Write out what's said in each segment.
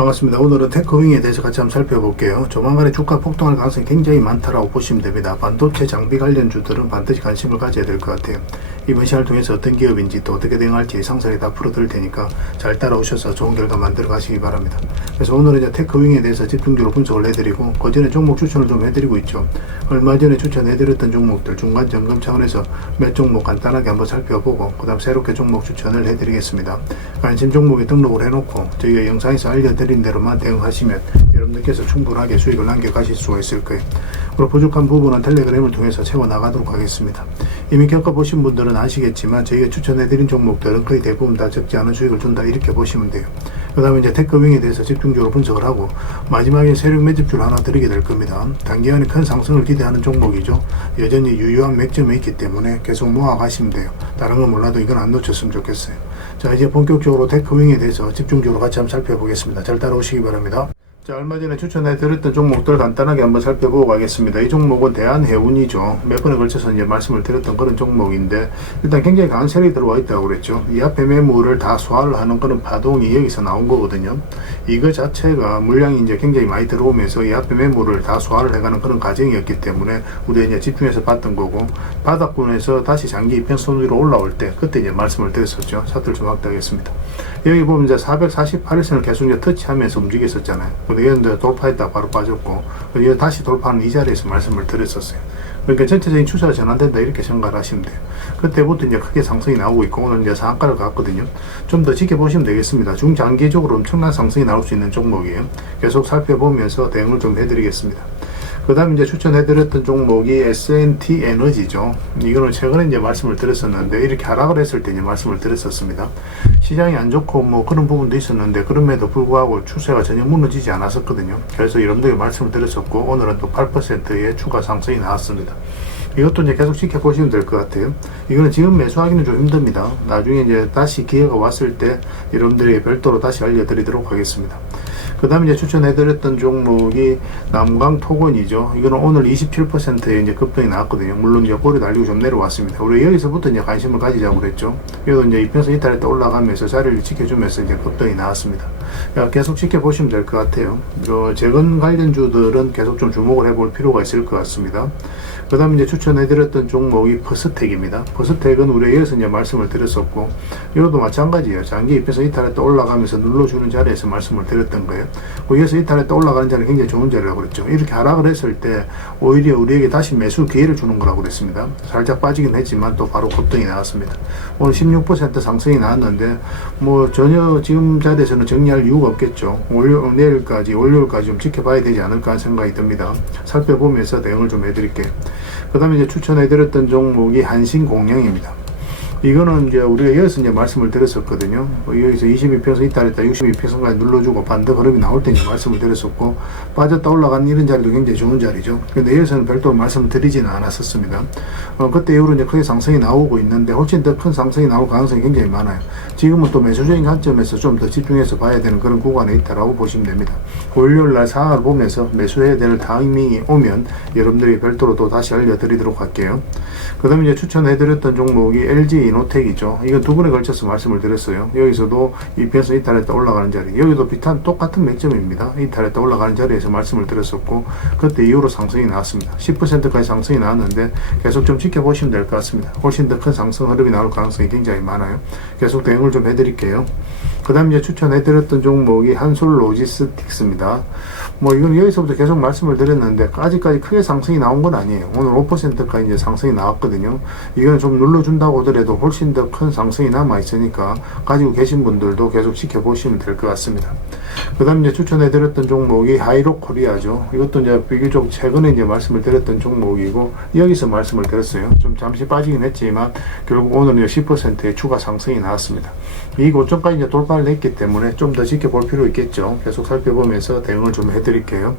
반갑습니다. 오늘은 테크윙에 대해서 같이 한번 살펴볼게요. 조만간에 주가 폭등할 가능성이 굉장히 많다라고 보시면 됩니다. 반도체 장비 관련주들은 반드시 관심을 가져야 될 것 같아요. 이번 시간을 통해서 어떤 기업인지 또 어떻게 대응할지 상세하게 다 풀어드릴 테니까 잘 따라오셔서 좋은 결과 만들어 가시기 바랍니다. 그래서 오늘은 이제 테크윙에 대해서 집중적으로 분석을 해드리고 그전에 종목 추천을 좀 해드리고 있죠. 얼마 전에 추천해드렸던 종목들 중간 점검 차원에서 몇 종목 간단하게 한번 살펴보고 그 다음 새롭게 종목 추천을 해드리겠습니다. 관심 종목에 등록을 해놓고 저희가 영상에서 알려드린 대로만 대응하시면 여러분들께서 충분하게 수익을 남겨가실 수가 있을 거예요. 그리고 부족한 부분은 텔레그램을 통해서 채워나가도록 하겠습니다. 이미 겪어보신 분들은 아시겠지만 저희가 추천해드린 종목들은 거의 대부분 다 적지 않은 수익을 준다 이렇게 보시면 돼요. 그 다음에 이제 테크윙에 대해서 집중적으로 분석을 하고 마지막에 세력 매집줄 하나 드리게 될 겁니다. 단기간에 큰 상승을 기대하는 종목이죠. 여전히 유효한 맥점이 있기 때문에 계속 모아가시면 돼요. 다른 건 몰라도 이건 안 놓쳤으면 좋겠어요. 자, 이제 본격적으로 테크윙에 대해서 집중적으로 같이 한번 살펴보겠습니다. 잘 따라오시기 바랍니다. 자, 얼마 전에 추천해 드렸던 종목들 간단하게 한번 살펴보고 가겠습니다. 이 종목은 대한해운이죠. 몇 번에 걸쳐서 이제 말씀을 드렸던 그런 종목인데 일단 굉장히 강한 세력이 들어와 있다고 그랬죠. 이 앞에 매물을 다 소화를 하는 그런 파동이 여기서 나온 거거든요. 이거 자체가 물량이 이제 굉장히 많이 들어오면서 이 앞에 매물을 다 소화를 해가는 그런 과정이었기 때문에 우리가 이제 집중해서 봤던 거고 바닥권에서 다시 장기 이평선 위로 올라올 때 그때 이제 말씀을 드렸었죠. 차트를 좀 확대하겠습니다. 여기 보면 이제 448일선을 계속 이제 터치하면서 움직였었잖아요. 근데 이제 돌파했다 바로 빠졌고 이제 다시 돌파하는 이 자리에서 말씀을 드렸었어요. 그러니까 전체적인 추세가 전환된다 이렇게 생각을 하시면 돼요. 그때부터 이제 크게 상승이 나오고 있고 오늘 이제 상한가를 갔거든요. 좀 더 지켜보시면 되겠습니다. 중장기적으로 엄청난 상승이 나올 수 있는 종목이에요. 계속 살펴보면서 대응을 좀 해드리겠습니다. 그 다음에 이제 추천해드렸던 종목이 S&T 에너지죠. 이거는 최근에 이제 말씀을 드렸었는데, 이렇게 하락을 했을 때 이제 말씀을 드렸었습니다. 시장이 안 좋고 뭐 그런 부분도 있었는데, 그럼에도 불구하고 추세가 전혀 무너지지 않았었거든요. 그래서 여러분들에게 말씀을 드렸었고, 오늘은 또 8%의 추가 상승이 나왔습니다. 이것도 이제 계속 지켜보시면 될 것 같아요. 이거는 지금 매수하기는 좀 힘듭니다. 나중에 이제 다시 기회가 왔을 때 여러분들에게 별도로 다시 알려드리도록 하겠습니다. 그 다음에 이제 추천해드렸던 종목이 남광토건이죠. 이거는 오늘 27%의 이제 급등이 나왔거든요. 물론 이제 꼬리 달리고 좀 내려왔습니다. 우리 여기서부터 이제 관심을 가지자고 그랬죠. 그래도 이제 이평선 이탈했다 올라가면서 자리를 지켜주면서 이제 급등이 나왔습니다. 계속 지켜보시면 될 것 같아요. 재건 관련주들은 계속 좀 주목을 해볼 필요가 있을 것 같습니다. 그 다음에 이제 추천해드렸던 종목이 퍼스텍입니다. 퍼스텍은 우리 여기서 이제 말씀을 드렸었고, 이것도 마찬가지예요. 장기 이평선 이탈했다 올라가면서 눌러주는 자리에서 말씀을 드렸던 거예요. 여기서 이탈했다 올라가는 자리는 굉장히 좋은 자리라고 그랬죠. 이렇게 하락을 했을 때 오히려 우리에게 다시 매수 기회를 주는 거라고 그랬습니다. 살짝 빠지긴 했지만 또 바로 급등이 나왔습니다. 오늘 16% 상승이 나왔는데 뭐 전혀 지금 자리에서는 정리할 이유가 없겠죠. 내일까지 월요일까지 좀 지켜봐야 되지 않을까 하는 생각이 듭니다. 살펴보면서 대응을 좀 해드릴게요. 그 다음에 이제 추천해드렸던 종목이 한신공영입니다. 이거는 이제 우리가 여기서 이제 말씀을 드렸었거든요. 여기서 22평선 이탈했다 62평선까지 눌러주고 반대 흐름이 나올 때 이제 말씀을 드렸었고, 빠졌다 올라간 이런 자리도 굉장히 좋은 자리죠. 근데 여기서는 별도로 말씀을 드리지는 않았었습니다. 그때 이후로 이제 크게 상승이 나오고 있는데 훨씬 더 큰 상승이 나올 가능성이 굉장히 많아요. 지금은 또 매수적인 관점에서 좀 더 집중해서 봐야 되는 그런 구간에 있다라고 보시면 됩니다. 월요일날 상황을 보면서 매수해야 될 타이밍이 오면 여러분들이 별도로 또 다시 알려드리도록 할게요. 그 다음에 이제 추천해드렸던 종목이 LG 이노텍이죠. 이건 두 번에 걸쳐서 말씀을 드렸어요. 여기서도 이평선 이탈했다 올라가는 자리, 여기도 비슷한 똑같은 맥점입니다. 이탈했다 올라가는 자리에서 말씀을 드렸었고, 그때 이후로 상승이 나왔습니다. 10%까지 상승이 나왔는데 계속 좀 지켜보시면 될 것 같습니다. 훨씬 더 큰 상승 흐름이 나올 가능성이 굉장히 많아요. 계속 대응을 좀 해드릴게요. 그 다음에 이제 추천해드렸던 종목이 한솔로지스틱스입니다. 뭐 이건 여기서부터 계속 말씀을 드렸는데 아직까지 크게 상승이 나온 건 아니에요. 오늘 5%까지 이제 상승이 나왔거든요. 이건 좀 눌러준다고 하더라도 훨씬 더 큰 상승이 남아있으니까 가지고 계신 분들도 계속 지켜보시면 될 것 같습니다. 그 다음에 이제 추천해드렸던 종목이 하이로코리아죠. 이것도 이제 비교적 최근에 이제 말씀을 드렸던 종목이고, 여기서 말씀을 드렸어요. 좀 잠시 빠지긴 했지만 결국 오늘은 10%의 추가 상승이 나왔습니다. 이 고점까지 이제 돌파를 했기 때문에 좀 더 지켜볼 필요 있겠죠. 계속 살펴보면서 대응을 좀 해드릴게요.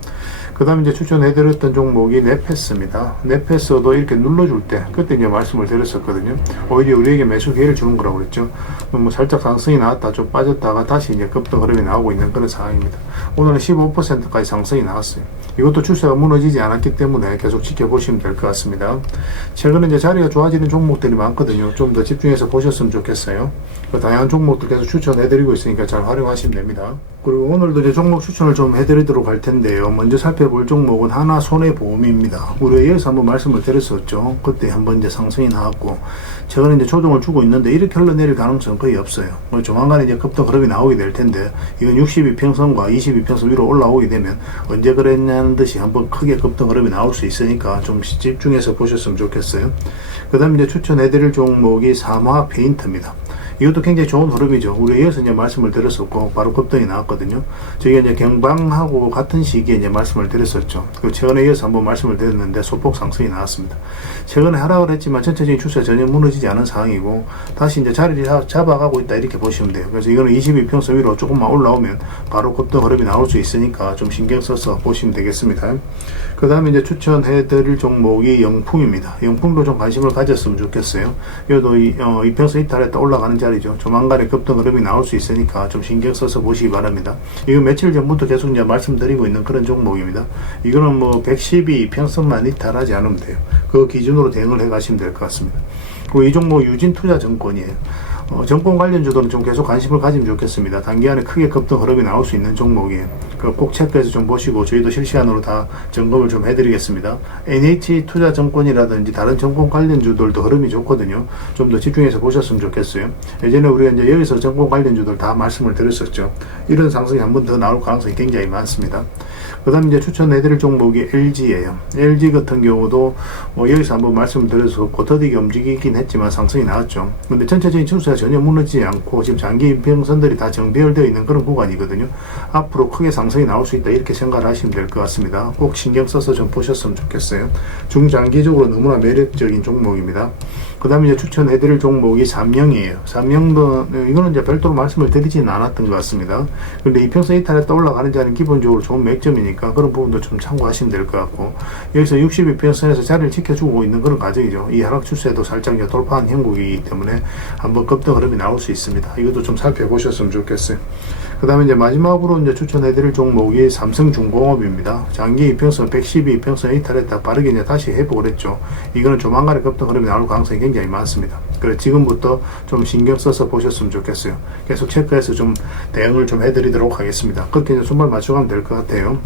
그 다음에 이제 추천해드렸던 종목이 네페스입니다. 네페스도 이렇게 눌러줄 때 그때 이제 말씀을 드렸었거든요. 오히려 우리에게 매수 기회를 주는 거라고 그랬죠. 뭐 살짝 상승이 나왔다 좀 빠졌다가 다시 이제 급등 흐름이 나오고 있는 그런 상황입니다. 오늘은 15%까지 상승이 나왔어요. 이것도 추세가 무너지지 않았기 때문에 계속 지켜보시면 될 것 같습니다. 최근에 이제 자리가 좋아지는 종목들이 많거든요. 좀 더 집중해서 보셨으면 좋겠어요. 다양한 종목들 계속 추천해드리고 있으니까 잘 활용하시면 됩니다. 그리고 오늘도 이제 종목 추천을 좀 해드리도록 할 텐데요. 먼저 살펴볼 종목은 하나손해보험입니다. 우리가 여기서 한번 말씀을 드렸었죠. 그때 한번 이제 상승이 나왔고, 최근에 이제 조정을 주고 있는데 이렇게 흘러내릴 가능성은 거의 없어요. 조만간에 이제 급등 흐름이 나오게 될 텐데, 이건 62평선과 22평선 위로 올라오게 되면 언제 그랬냐는 듯이 한번 크게 급등 흐름이 나올 수 있으니까 좀 집중해서 보셨으면 좋겠어요. 그 다음 이제 추천해드릴 종목이 삼화페인트입니다. 이것도 굉장히 좋은 흐름이죠. 우리 여기서 이제 말씀을 드렸었고, 바로 급등이 나왔거든요. 저희가 이제 경방하고 같은 시기에 이제 말씀을 드렸었죠. 그 최근에 이어서 한번 말씀을 드렸는데, 소폭 상승이 나왔습니다. 최근에 하락을 했지만 전체적인 추세가 전혀 무너지지 않은 상황이고, 다시 이제 자리를 잡아가고 있다, 이렇게 보시면 돼요. 그래서 이거는 22평선 위로 조금만 올라오면 바로 급등 흐름이 나올 수 있으니까 좀 신경 써서 보시면 되겠습니다. 그 다음에 이제 추천해드릴 종목이 영풍입니다. 영풍도 좀 관심을 가졌으면 좋겠어요. 이것도 이평선 이탈했다 올라가는 자리죠. 조만간에 급등 흐름이 나올 수 있으니까 좀 신경 써서 보시기 바랍니다. 이거 며칠 전부터 계속 이제 말씀드리고 있는 그런 종목입니다. 이거는 뭐 112평선만 이탈하지 않으면 돼요. 그 기준으로 대응을 해 가시면 될 것 같습니다. 그리고 이 종목 유진투자증권이에요. 정권 관련주들은 좀 계속 관심을 가지면 좋겠습니다. 단기간에 크게 급등 흐름이 나올 수 있는 종목이에요. 꼭 체크해서 좀 보시고 저희도 실시간으로 다 점검을 좀 해드리겠습니다. NH투자증권이라든지 다른 정권 관련주들도 흐름이 좋거든요. 좀 더 집중해서 보셨으면 좋겠어요. 예전에 우리가 이제 여기서 정권 관련주들 다 말씀을 드렸었죠. 이런 상승이 한 번 더 나올 가능성이 굉장히 많습니다. 그 다음 이제 추천해드릴 종목이 LG예요. LG 같은 경우도 여기서 한번 말씀드려서 고터디게 움직이긴 했지만 상승이 나왔죠. 근데 전체적인 추세가 전혀 무너지지 않고 지금 장기 이평선들이 다 정배열되어 있는 그런 구간이거든요. 앞으로 크게 상승이 나올 수 있다, 이렇게 생각을 하시면 될 것 같습니다. 꼭 신경 써서 좀 보셨으면 좋겠어요. 중장기적으로 너무나 매력적인 종목입니다. 그 다음에 이제 추천해드릴 종목이 삼영이에요. 삼영도 이거는 이제 별도로 말씀을 드리지는 않았던 것 같습니다. 근데 이평선 이탈했다 올라가는 자리는 기본적으로 좋은 맥점이니까 그런 부분도 좀 참고하시면 될 것 같고, 여기서 62평선에서 자리를 지켜주고 있는 그런 과정이죠. 이 하락 추세도 살짝 돌파한 형국이기 때문에 한번 급등 흐름이 나올 수 있습니다. 이것도 좀 살펴보셨으면 좋겠어요. 그 다음에 이제 마지막으로 이제 추천해드릴 종목이 삼성중공업입니다. 장기 이평선 112평선 이탈했다 빠르게 이제 다시 회복을 했죠. 이거는 조만간에 급등 흐름이 나올 가능성이 굉장히 많습니다. 그래서 지금부터 좀 신경 써서 보셨으면 좋겠어요. 계속 체크해서 좀 대응을 좀 해드리도록 하겠습니다. 그렇게 이제 손발 맞춰가면 될 것 같아요.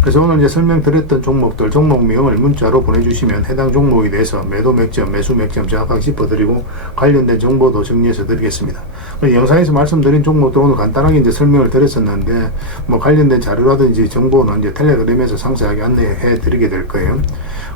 그래서 오늘 이제 설명드렸던 종목들, 종목명을 문자로 보내주시면 해당 종목에 대해서 매도 맥점, 매수 맥점 정확하게 짚어드리고 관련된 정보도 정리해서 드리겠습니다. 영상에서 말씀드린 종목들 오늘 간단하게 이제 설명을 드렸었는데, 뭐 관련된 자료라든지 정보는 이제 텔레그램에서 상세하게 안내해 드리게 될 거예요.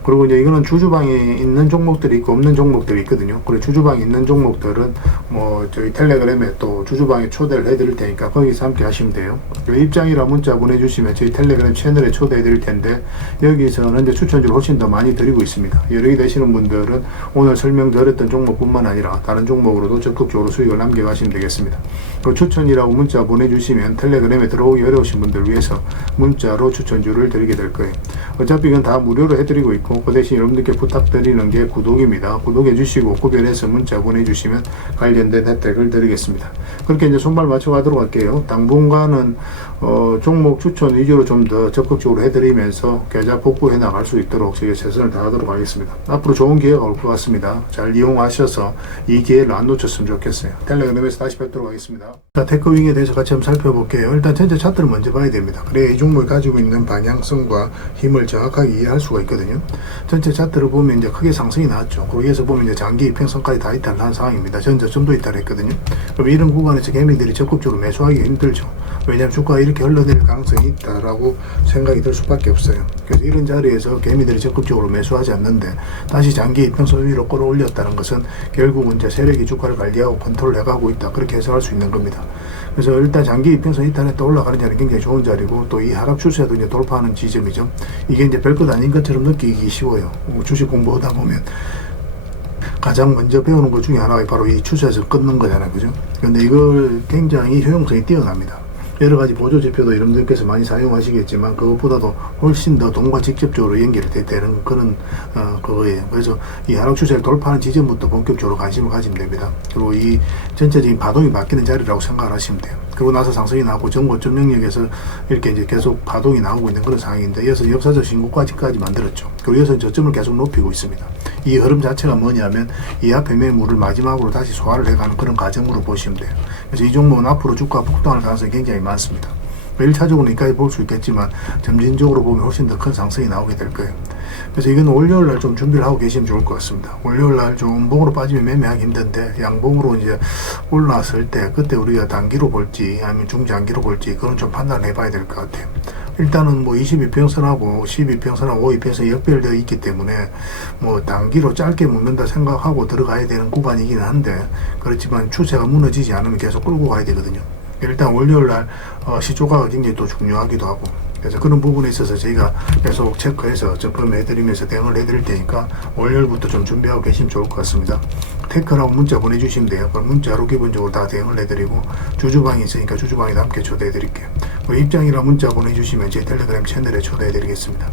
그리고 이제 이거는 주주방에 있는 종목들이 있고 없는 종목들이 있거든요. 그리고 주주방에 있는 종목들은 뭐 저희 텔레그램에 또 주주방에 초대를 해 드릴 테니까 거기서 함께 하시면 돼요. 입장이라 문자 보내주시면 저희 텔레그램 채널에 초대해 드릴 텐데, 여기서는 이제 추천주를 훨씬 더 많이 드리고 있습니다. 여러 개 되시는 분들은 오늘 설명드렸던 종목뿐만 아니라 다른 종목으로도 적극적으로 수익을 남겨가시면 되겠습니다. 그 추천이라고 문자 보내주시면 텔레그램에 들어오기 어려우신 분들 위해서 문자로 추천주를 드리게 될 거예요. 어차피 이건 다 무료로 해드리고 있고, 그 대신 여러분들께 부탁드리는 게 구독입니다. 구독해 주시고 구별해서 문자 보내주시면 관련된 혜택을 드리겠습니다. 그렇게 이제 손발 맞춰 가도록 할게요. 당분간은 종목 추천 위주로 좀 더 적극적으로 해드리면서 계좌 복구해 나갈 수 있도록 저희가 최선을 다하도록 하겠습니다. 앞으로 좋은 기회가 올 것 같습니다. 잘 이용하셔서 이 기회를 안 놓쳤으면 좋겠어요. 텔레그램에서 다시 뵙도록 하겠습니다. 자, 테크윙에 대해서 같이 한번 살펴볼게요. 일단 전체 차트를 먼저 봐야 됩니다. 그래야 이 종목이 가지고 있는 방향성과 힘을 정확하게 이해할 수가 있거든요. 전체 차트를 보면 이제 크게 상승이 나왔죠. 거기에서 보면 이제 장기 이평선까지 다 이탈한 상황입니다. 전저점도 이탈했거든요. 그럼 이런 구간에서 개미들이 적극적으로 매수하기 힘들죠. 왜냐하면 주가가 이렇게 흘러내릴 가능성이 있다라고 생각이 들 수밖에 없어요. 그래서 이런 자리에서 개미들이 적극적으로 매수하지 않는데 다시 장기 이평선 위로 끌어올렸다는 것은 결국은 이제 세력이 주가를 관리하고 컨트롤 해가고 있다, 그렇게 해석할 수 있는 겁니다. 그래서 일단 장기 이평선 이탈했다 올라가는 자리는 굉장히 좋은 자리고, 또 이 하락 추세도 이제 돌파하는 지점이죠. 이게 이제 별것 아닌 것처럼 느끼기 쉬워요. 주식 공부하다 보면 가장 먼저 배우는 것 중에 하나가 바로 이 추세에서 끊는 거잖아요, 그죠? 근데 이걸 굉장히 효용성이 뛰어납니다. 여러 가지 보조 지표도 여러분들께서 많이 사용하시겠지만 그것보다도 훨씬 더 돈과 직접적으로 연결이 되는 그런 그거예요. 그래서 이 하락 추세를 돌파하는 지점부터 본격적으로 관심을 가지면 됩니다. 그리고 이 전체적인 파동이 바뀌는 자리라고 생각을 하시면 돼요. 그러고 나서 상승이 나고 전고점 영역에서 이렇게 이제 계속 파동이 나오고 있는 그런 상황인데, 이어서 역사적 신고까지 만들었죠. 그리고 이어서 저점을 계속 높이고 있습니다. 이 흐름 자체가 뭐냐면 이 앞에 매물을 마지막으로 다시 소화를 해가는 그런 과정으로 보시면 돼요. 그래서 이 종목은 앞으로 주가 폭등할 가능성이 굉장히 많습니다. 뭐 1차적으로는 여기까지 볼 수 있겠지만 점진적으로 보면 훨씬 더 큰 상승이 나오게 될 거예요. 그래서 이건 월요일 날 좀 준비를 하고 계시면 좋을 것 같습니다. 월요일 날 좀 음봉으로 빠지면 매매하기 힘든데 양봉으로 이제 올라왔을 때 그때 우리가 단기로 볼지 아니면 중장기로 볼지 그건 좀 판단해 봐야 될 것 같아요. 일단은 뭐 22평선하고 12평선하고 52평선이 역별되어 있기 때문에 뭐 단기로 짧게 묶는다 생각하고 들어가야 되는 구간이긴 한데, 그렇지만 추세가 무너지지 않으면 계속 끌고 가야 되거든요. 일단 월요일 날 시초가가 굉장히 또 중요하기도 하고, 그래서 그런 부분에 있어서 저희가 계속 체크해서 점검해드리면서 대응을 해드릴 테니까 월요일부터 좀 준비하고 계시면 좋을 것 같습니다. 태클하고 문자 보내주시면 돼요. 그럼 문자로 기본적으로 다 대응을 해드리고, 주주방이 있으니까 주주방에도 함께 초대해드릴게요. 입장이랑 문자 보내주시면 제 텔레그램 채널에 초대해드리겠습니다.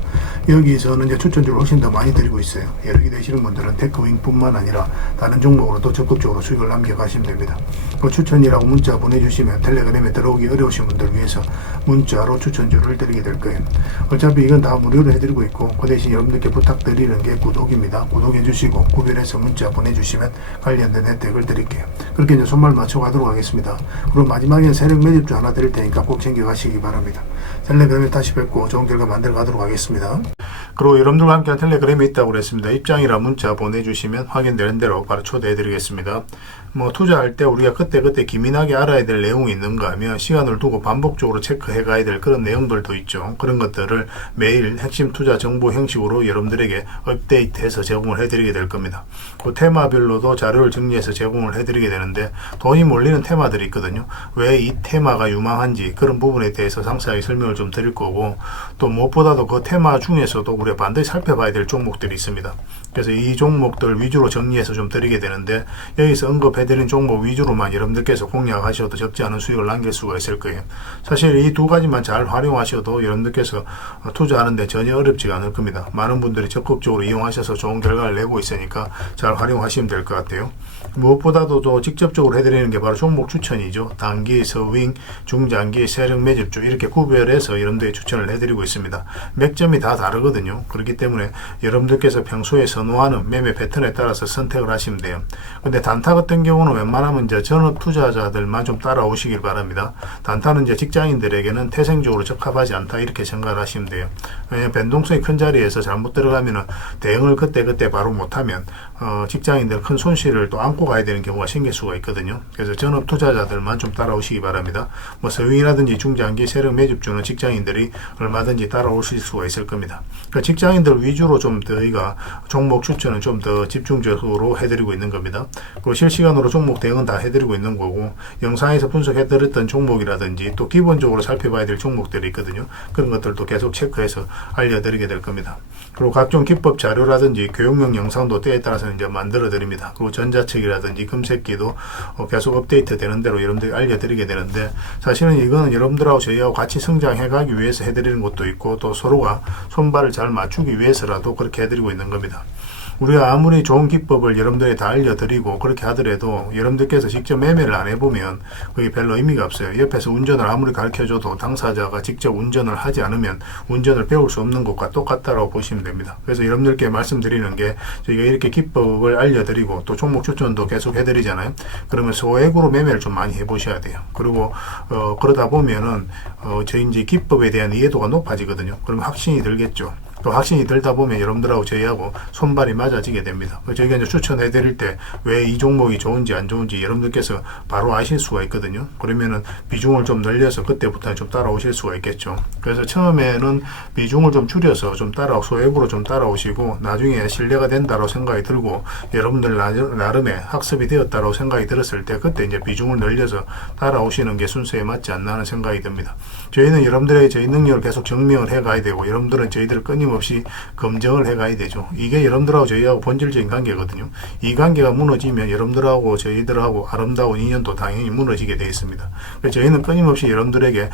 여기서는 이제 추천주를 훨씬 더 많이 드리고 있어요. 여력이 되시는 분들은 테크윙뿐만 아니라 다른 종목으로도 적극적으로 수익을 남겨가시면 됩니다. 그 추천이라고 문자 보내주시면 텔레그램에 들어오기 어려우신 분들 위해서 문자로 추천주를 드리게 될 거예요. 어차피 이건 다 무료로 해드리고 있고, 그 대신 여러분들께 부탁드리는 게 구독입니다. 구독해주시고 구별해서 문자 보내주시면 관련된 혜택을 드릴게요. 그렇게 이제 손말 맞춰 가도록 하겠습니다. 그리고 마지막에 세력 매집주 하나 드릴 테니까 꼭 챙겨가시기 바랍니다. 텔레그램에 다시 뵙고 좋은 결과 만들어 가도록 하겠습니다. 그리고 여러분들과 함께한 텔레그램이 있다고 그랬습니다. 입장이라 문자 보내주시면 확인되는 대로 바로 초대해드리겠습니다. 뭐 투자할 때 우리가 그때그때 기민하게 알아야 될 내용이 있는가 하면 시간을 두고 반복적으로 체크해 가야 될 그런 내용들도 있죠. 그런 것들을 매일 핵심 투자 정보 형식으로 여러분들에게 업데이트해서 제공을 해드리게 될 겁니다. 그 테마별로도 자료를 정리해서 제공을 해드리게 되는데, 돈이 몰리는 테마들이 있거든요. 왜 이 테마가 유망한지 그런 부분에 대해서 상세하게 설명을 좀 드릴 거고, 또 무엇보다도 그 테마 중에서도 우리가 반드시 살펴봐야 될 종목들이 있습니다. 그래서 이 종목들 위주로 정리해서 좀 드리게 되는데, 여기서 언급해드린 종목 위주로만 여러분들께서 공략하셔도 적지 않은 수익을 남길 수가 있을 거예요. 사실 이 두 가지만 잘 활용하셔도 여러분들께서 투자하는데 전혀 어렵지가 않을 겁니다. 많은 분들이 적극적으로 이용하셔서 좋은 결과를 내고 있으니까 잘 활용하시면 될 것 같아요. 무엇보다도 또 직접적으로 해드리는 게 바로 종목 추천이죠. 단기, 서윙, 중장기, 세력 매집주 이렇게 구별해서 여러분들이 추천을 해드리고 있습니다. 맥점이 다 다르거든요. 그렇기 때문에 여러분들께서 평소에 선호하는 매매 패턴에 따라서 선택을 하시면 돼요. 근데 단타 같은 경우는 웬만하면 이제 전업 투자자들만 좀 따라오시길 바랍니다. 단타는 이제 직장인들에게는 태생적으로 적합하지 않다 이렇게 생각을 하시면 돼요. 왜냐하면 변동성이 큰 자리에서 잘못 들어가면은 대응을 그때 바로 못하면 직장인들 큰 손실을 또 안고 가야 되는 경우가 생길 수가 있거든요. 그래서 전업 투자자들만 좀 따라오시기 바랍니다. 뭐 서윙이라든지 중장기 세력 매집주는 직장인들이 얼마든지 따라오실 수가 있을 겁니다. 그러니까 직장인들 위주로 좀 저희가 종목 추천은 좀 더 집중적으로 해드리고 있는 겁니다. 그리고 실시간으로 종목 대응은 다 해드리고 있는 거고, 영상에서 분석해드렸던 종목이라든지 또 기본적으로 살펴봐야 될 종목들이 있거든요. 그런 것들도 계속 체크해서 알려드리게 될 겁니다. 그리고 각종 기법 자료라든지 교육용 영상도 때에 따라서는 이제 만들어 드립니다. 그리고 전자책이라든지 금색기도 계속 업데이트 되는 대로 여러분들이 알려드리게 되는데, 사실은 이거는 여러분들하고 저희하고 같이 성장해 가기 위해서 해드리는 것도 있고, 또 서로가 손발을 잘 맞추기 위해서라도 그렇게 해드리고 있는 겁니다. 우리가 아무리 좋은 기법을 여러분들이 다 알려드리고 그렇게 하더라도 여러분들께서 직접 매매를 안 해보면 그게 별로 의미가 없어요. 옆에서 운전을 아무리 가르쳐줘도 당사자가 직접 운전을 하지 않으면 운전을 배울 수 없는 것과 똑같다라고 보시면 됩니다. 그래서 여러분들께 말씀드리는 게, 저희가 이렇게 기법을 알려드리고 또 종목 추천도 계속 해드리잖아요. 그러면 소액으로 매매를 좀 많이 해보셔야 돼요. 그리고 그러다 보면은 저희 이제 기법에 대한 이해도가 높아지거든요. 그러면 확신이 들겠죠. 또 확신이 들다 보면 여러분들하고 저희하고 손발이 맞아지게 됩니다. 저희가 이제 추천해 드릴 때 왜 이 종목이 좋은지 안 좋은지 여러분들께서 바로 아실 수가 있거든요. 그러면은 비중을 좀 늘려서 그때부터는 좀 따라오실 수가 있겠죠. 그래서 처음에는 비중을 좀 줄여서 좀 소액으로 좀 따라오시고, 나중에 신뢰가 된다고 생각이 들고 여러분들 나름의 학습이 되었다고 생각이 들었을 때 그때 이제 비중을 늘려서 따라오시는 게 순서에 맞지 않나 하는 생각이 듭니다. 저희는 여러분들에게 저희 능력을 계속 증명을 해 가야 되고, 여러분들은 저희들을 끊임없이 검증을 해 가야 되죠. 이게 여러분들하고 저희하고 본질적인 관계거든요. 이 관계가 무너지면 여러분들하고 저희들하고 아름다운 인연도 당연히 무너지게 되어 있습니다. 그래서 저희는 끊임없이 여러분들에게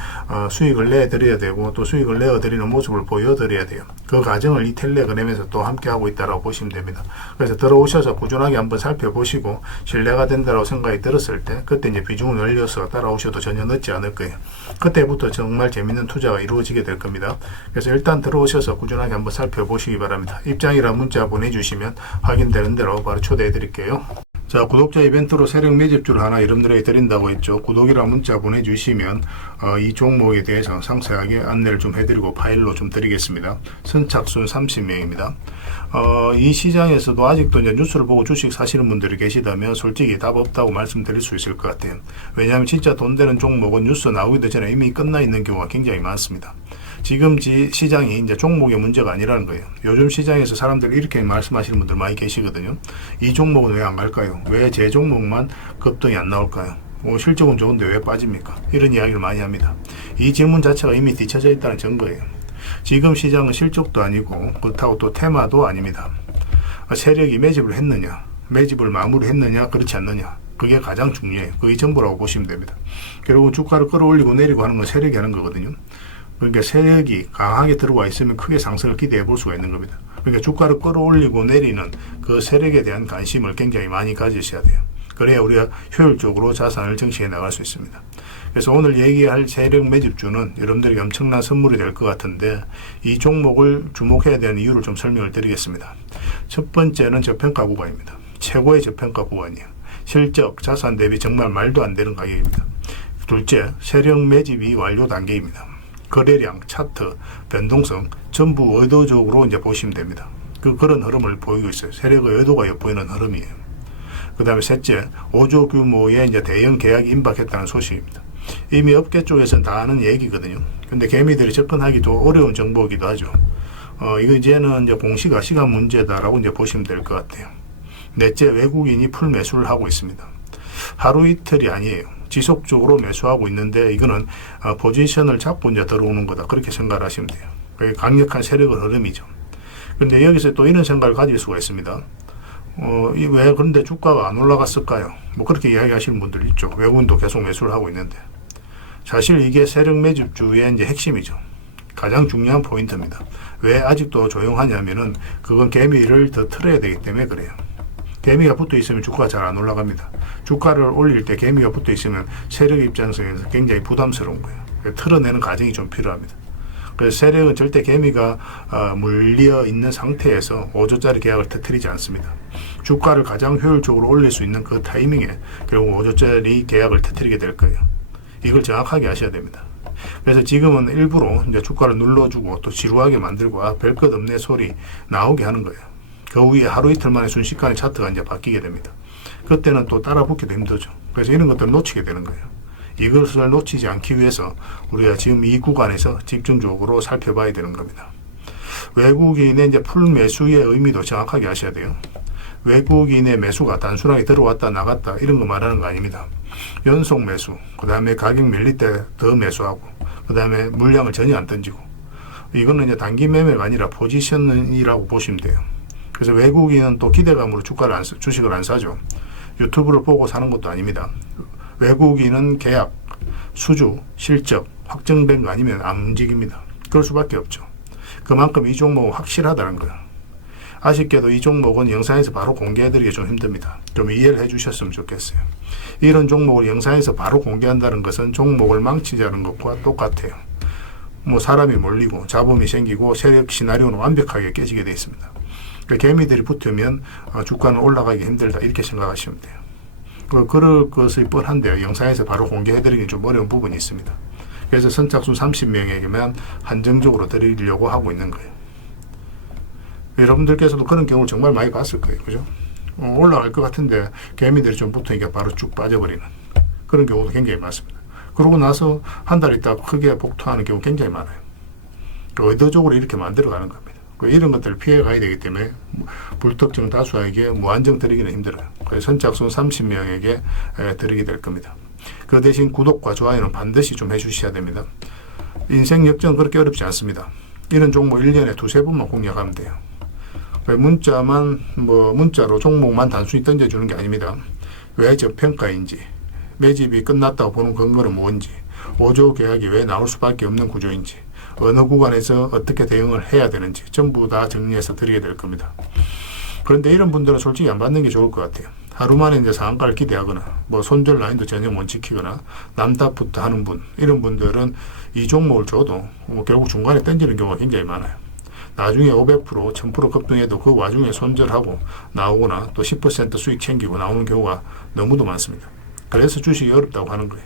수익을 내드려야 되고, 또 수익을 내어드리는 모습을 보여드려야 돼요. 그 과정을 이 텔레그램에서 또 함께 하고 있다고 보시면 됩니다. 그래서 들어오셔서 꾸준하게 한번 살펴보시고 신뢰가 된다고 생각이 들었을 때 그때 이제 비중을 늘려서 따라오셔도 전혀 늦지 않을 거예요. 그때부터 정말 재밌는 투자가 이루어지게 될 겁니다. 그래서 일단 들어오셔서 꾸준하게 한번 살펴보시기 바랍니다. 입장이라 문자 보내주시면 확인되는 대로 바로 초대해 드릴게요. 자, 구독자 이벤트로 세력 매집주를 하나 여러분들에게 드린다고 했죠. 구독이란 문자 보내주시면 이 종목에 대해서 상세하게 안내를 좀 해드리고 파일로 좀 드리겠습니다. 선착순 30명입니다. 이 시장에서도 아직도 이제 뉴스를 보고 주식 사시는 분들이 계시다면 솔직히 답 없다고 말씀드릴 수 있을 것 같아요. 왜냐하면 진짜 돈 되는 종목은 뉴스 나오기도 전에 이미 끝나 있는 경우가 굉장히 많습니다. 지금 시장이 이제 종목의 문제가 아니라는 거예요. 요즘 시장에서 사람들이 이렇게 말씀하시는 분들 많이 계시거든요. 이 종목은 왜 안 갈까요? 왜 제 종목만 급등이 안 나올까요? 실적은 좋은데 왜 빠집니까? 이런 이야기를 많이 합니다. 이 질문 자체가 이미 뒤쳐져 있다는 증거예요. 지금 시장은 실적도 아니고 그렇다고 또 테마도 아닙니다. 세력이 매집을 했느냐, 매집을 마무리했느냐, 그렇지 않느냐, 그게 가장 중요해요. 그게 전부라고 보시면 됩니다. 결국 주가를 끌어올리고 내리고 하는 건 세력이 하는 거거든요. 그러니까 세력이 강하게 들어와 있으면 크게 상승을 기대해 볼 수가 있는 겁니다. 그러니까 주가를 끌어올리고 내리는 그 세력에 대한 관심을 굉장히 많이 가지셔야 돼요. 그래야 우리가 효율적으로 자산을 정치해 나갈 수 있습니다. 그래서 오늘 얘기할 세력 매집주는 여러분들에게 엄청난 선물이 될 것 같은데 이 종목을 주목해야 되는 이유를 좀 설명을 드리겠습니다. 첫 번째는 저평가 구간입니다. 최고의 저평가 구간이에요. 실적, 자산 대비 정말 말도 안 되는 가격입니다. 둘째, 세력 매집이 완료 단계입니다. 거래량, 차트, 변동성 전부 의도적으로 이제 보시면 됩니다. 그런 흐름을 보이고 있어요. 세력의 의도가 엿보이는 흐름이에요. 그 다음에 셋째, 5조 규모의 이제 대형 계약이 임박했다는 소식입니다. 이미 업계 쪽에서는 다 아는 얘기거든요. 근데 개미들이 접근하기 도 어려운 정보이기도 하죠. 이거 이제는 이제 공시가 시간 문제다라고 이제 보시면 될 것 같아요. 넷째, 외국인이 풀 매수를 하고 있습니다. 하루 이틀이 아니에요. 지속적으로 매수하고 있는데 이거는 포지션을 잡고 이제 들어오는 거다. 그렇게 생각을 하시면 돼요. 그게 강력한 세력의 흐름이죠. 그런데 여기서 또 이런 생각을 가질 수가 있습니다. 왜 그런데 주가가 안 올라갔을까요? 뭐 그렇게 이야기하시는 분들 있죠. 외국인도 계속 매수를 하고 있는데. 사실 이게 세력 매집주의 이제 핵심이죠. 가장 중요한 포인트입니다. 왜 아직도 조용하냐면은 그건 개미를 더 틀어야 되기 때문에 그래요. 개미가 붙어 있으면 주가가 잘 안 올라갑니다. 주가를 올릴 때 개미가 붙어 있으면 세력 입장에서 굉장히 부담스러운 거예요. 틀어내는 과정이 좀 필요합니다. 그래서 세력은 절대 개미가 물려 있는 상태에서 5조짜리 계약을 터뜨리지 않습니다. 주가를 가장 효율적으로 올릴 수 있는 그 타이밍에 결국 5조짜리 계약을 터뜨리게 될 거예요. 이걸 정확하게 아셔야 됩니다. 그래서 지금은 일부러 이제 주가를 눌러주고 또 지루하게 만들고 별 것 없네 소리 나오게 하는 거예요. 그 후에 하루 이틀 만에 순식간에 차트가 이제 바뀌게 됩니다. 그때는 또 따라 붙기도 힘들죠. 그래서 이런 것들을 놓치게 되는 거예요. 이것을 놓치지 않기 위해서 우리가 지금 이 구간에서 집중적으로 살펴봐야 되는 겁니다. 외국인의 이제 풀 매수의 의미도 정확하게 아셔야 돼요. 외국인의 매수가 단순하게 들어왔다 나갔다 이런 거 말하는 거 아닙니다. 연속 매수, 그 다음에 가격 밀릴 때 더 매수하고, 그 다음에 물량을 전혀 안 던지고, 이거는 이제 단기 매매가 아니라 포지션이라고 보시면 돼요. 그래서 외국인은 또 기대감으로 주식을 안 사죠. 유튜브를 보고 사는 것도 아닙니다. 외국인은 계약, 수주, 실적 확정된 거 아니면 안 움직입니다. 그럴 수밖에 없죠. 그만큼 이 종목은 확실하다는 거예요. 아쉽게도 이 종목은 영상에서 바로 공개해드리기 좀 힘듭니다. 좀 이해를 해주셨으면 좋겠어요. 이런 종목을 영상에서 바로 공개한다는 것은 종목을 망치자는 것과 똑같아요. 뭐 사람이 몰리고 잡음이 생기고 세력 시나리오는 완벽하게 깨지게 되어 있습니다. 개미들이 붙으면 주가는 올라가기 힘들다 이렇게 생각하시면 돼요. 그럴 것이 뻔한데요. 영상에서 바로 공개해드리기 좀 어려운 부분이 있습니다. 그래서 선착순 30명에게만 한정적으로 드리려고 하고 있는 거예요. 여러분들께서도 그런 경우를 정말 많이 봤을 거예요. 그죠? 올라갈 것 같은데 개미들이 좀 붙으니까 바로 쭉 빠져버리는 그런 경우도 굉장히 많습니다. 그러고 나서 한 달 있다가 크게 복투하는 경우 굉장히 많아요. 의도적으로 이렇게 만들어가는 겁니다. 이런 것들을 피해 가야 되기 때문에 불특정 다수에게 무한정 드리기는 힘들어요. 그래서 선착순 30명에게 드리게 될 겁니다. 그 대신 구독과 좋아요는 반드시 좀 해주셔야 됩니다. 인생 역전은 그렇게 어렵지 않습니다. 이런 종목 1년에 두세 번만 공략하면 돼요. 문자로 종목만 단순히 던져주는 게 아닙니다. 왜 저평가인지, 매집이 끝났다고 보는 근거는 뭔지, 5조 계약이 왜 나올 수밖에 없는 구조인지, 어느 구간에서 어떻게 대응을 해야 되는지 전부 다 정리해서 드리게 될 겁니다. 그런데 이런 분들은 솔직히 안 받는 게 좋을 것 같아요. 하루 만에 이제 상한가를 기대하거나 손절 라인도 전혀 못 지키거나 남탓부터 하는 분, 이런 분들은 이 종목을 줘도 결국 중간에 던지는 경우가 굉장히 많아요. 나중에 500%, 1000% 급등해도 그 와중에 손절하고 나오거나 또 10% 수익 챙기고 나오는 경우가 너무도 많습니다. 그래서 주식이 어렵다고 하는 거예요.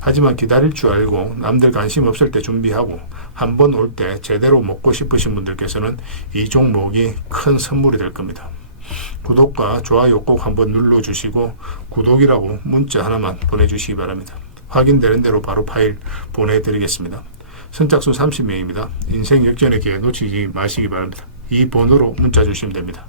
하지만 기다릴 줄 알고 남들 관심 없을 때 준비하고 한 번 올 때 제대로 먹고 싶으신 분들께서는 이 종목이 큰 선물이 될 겁니다. 구독과 좋아요 꼭 한번 눌러주시고 구독이라고 문자 하나만 보내주시기 바랍니다. 확인되는 대로 바로 파일 보내드리겠습니다. 선착순 30명입니다. 인생 역전의 기회 놓치지 마시기 바랍니다. 이 번호로 문자 주시면 됩니다.